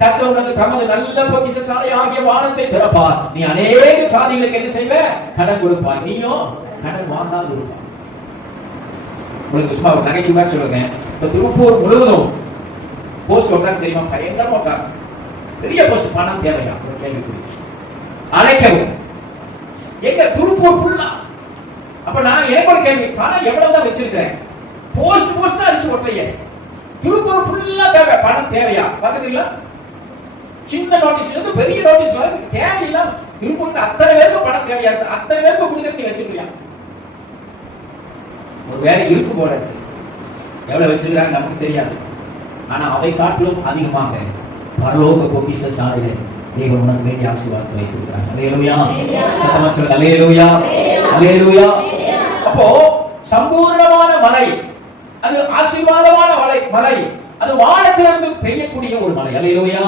கர்த்தர் உனக்கு தமது நல்ல பொக்கிஷசாலை ஆகிய வானத்தை திறப்பார். நீ அநேக சாதிகளுக்கு என்ன செய்வ? கடன் கொடுப்பாய். நீயும் கடன் வாங்காது இருப்பாய். உங்களுக்கு சும்மா ஒரு நகைச்சுவை சொல்லுங்க. இப்ப திருப்பூர் முழுவதும் போஸ்ட் ஓட்டாங்க தெரியுமா? பயங்கரமா ஓட்டாங்க. பெரிய போஸ்ட். பணம் தேவையா? ஒரு கேள்வி அழைக்கவும் எங்க திருப்பூர் ஃபுல்லா. அப்ப நான் எனக்கு ஒரு கேள்வி, பணம் எவ்வளவுதான் வச்சிருக்கிறேன்? போஸ்ட் அடிச்சு ஓட்டலையே. திருப்பூர் ஃபுல்லா தேவை. பணம் தேவையா? பாக்குறீங்களா? சின்ன நோட்டீஸ்ல இருந்து பெரிய நோட்டீஸ் வரைக்கும் தேவையில்லாம திருப்பூருக்கு அத்தனை பேருக்கு பணம் தேவையா? அத்தனை பேருக்கு கொடுக்கறது நீ வச்சிருக்கியா? ஒரு வேலை இருக்கு போல இருக்கு. எவ்வளவு வச்சிருக்காங்க நமக்கு தெரியாது. ஆனா அவை காட்டிலும் அதிகமாக பரலோக பொக்கிஷசாலையிலே தேவன் உனக்கு வேண்டிய ஆசீர்வாதத்தை வைத்திருக்கிறார். அல்லேலூயா. சத்தமா சொல்லுங்க அல்லேலூயா. அல்லேலூயா. அப்போ சம்பூர்ணமான மழை, அது ஆசீர்வாதமான மழை, அது வானத்திலிருந்து பெய்யக்கூடிய ஒரு மழை. அல்லேலூயா.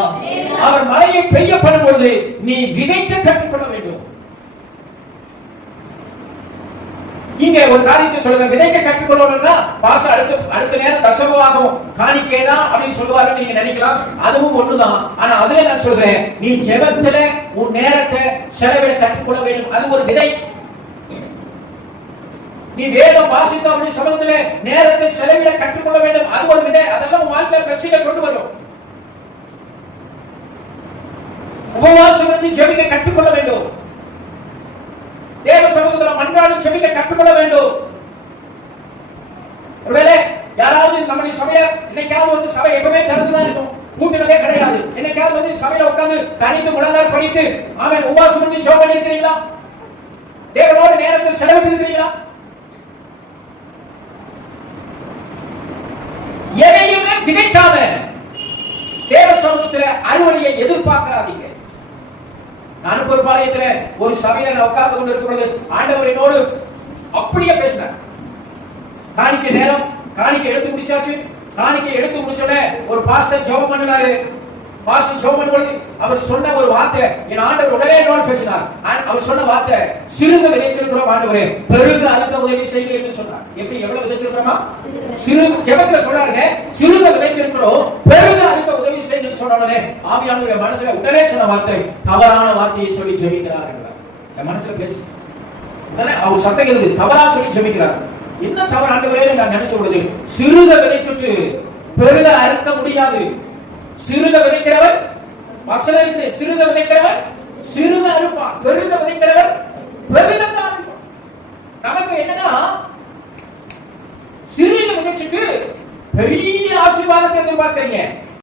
அவர் மழையை பெய்ய பண்ணும்போது நீ விதைக்க கற்றுக்கொள்ள வேண்டும். இங்க ஒரு காரியத்தை சொல்லுங்க. விதைக்க கற்றுக்கொள்ளணும்னா பாச அடுத்த நேரம் தசமமாகும் காணிக்கைதான் அப்படின்னு சொல்லுவாரு நீங்க நினைக்கலாம். அதுவும் ஒண்ணுதான். ஆனா அதுல நான் சொல்றேன், நீ ஜெபத்துல உன் நேரத்தை செலவிட கற்றுக்கொள்ள வேண்டும். அது ஒரு விதை. நீ வேதம் வாசிக்க அப்படி சமூகத்துல நேரத்தை செலவிட கற்றுக்கொள்ள வேண்டும். அது ஒரு விதை. அதெல்லாம் உன் வாழ்க்கையில பிரச்சனை கொண்டு வரும். உபவாசம் இருந்து ஜெபிக்க கற்றுக்கொள்ள வேண்டும். தேவ சமூகத்துல மன்றாடி ஜெபிக்க கற்றுக்கொள்ள வேண்டும். ஒருவேளை யாராவது நம்முடைய சபையில இன்னைக்காவது வந்து சபை எப்பவுமே திறந்துதான் இருக்கும், கூட்டினதே கிடையாது. இன்னைக்காவது வந்து சபையில உட்கார்ந்து தனித்து முழங்கால் பண்ணிட்டு ஆமென் உபவாசம் இருந்து ஜெபம் பண்ணிருக்கீங்களா? தேவனோட நேரத்தை செலவிட்டு இருக்கிறீங்களா? எதையுமே விதைக்காம தேவ சமூகத்துல அறுவடையை எதிர்பார்க்காதீங்க. நான் பொறுப்பாளையத்துல ஒரு சபையில நான் உட்கார்ந்து கொண்டு இருக்கும் பொழுது ஆண்டவர் என்னோடு அப்படியே பேசினார். காணிக்கை நேரம், காணிக்கை எடுத்து முடிச்சாச்சு. காணிக்கை எடுத்து முடிச்சோடனே ஒரு பாஸ்டர் ஜெபம் பண்ணினாரு. பாஸ்டர் ஜெபம் பண்ணும்போது அவர் சொன்ன ஒரு வார்த்தை என் ஆண்டவர் உடனே என்னோடு பேசினார். அவர் சொன்ன வார்த்தை, சிறுக விதைத்திருக்கிறோம் ஆண்டவரே, பெருக அறுக்க உதவி செய்யுங்க என்று சொன்னார். எப்படி எவ்வளவு விதைச்சிருக்கிறோமா? சிறு ஜெபத்துல சொல்றாங்க, சிறுக விதைத்திருக்கிறோம், பெருக அறுக்க உதவி செய்யுங்க சொன்ன உடனே ஆவியானவர் மனசுல உடனே சொன்ன வார்த்தை, தவறான வார்த்தையை சொல்லி ஜெபிக்கிறார் என்றார். என் மனசுல பேசு உடனே அவர் சத்தம் எழுது, தவறா சொல்லி ஜெபிக்கிறார். என்ன தவறு ஆண்டவரே நான் நினைச்ச பொழுது, சிறுக விதைத்துட்டு பெருக அறுக்க முடியாது. சிறுக விதைக்கிறவர் வசனம் இருக்கு. சிறுக விதைக்கிறவர் சிறுக அறுப்பான், பெருக விதைக்கிறவர் பெருகத்தான் அறுப்பான். நமக்கு என்னன்னா சிறுக விதைச்சுட்டு பெரிய ஆசீர்வாதத்தை எதிர்பார்க்கிறீங்க.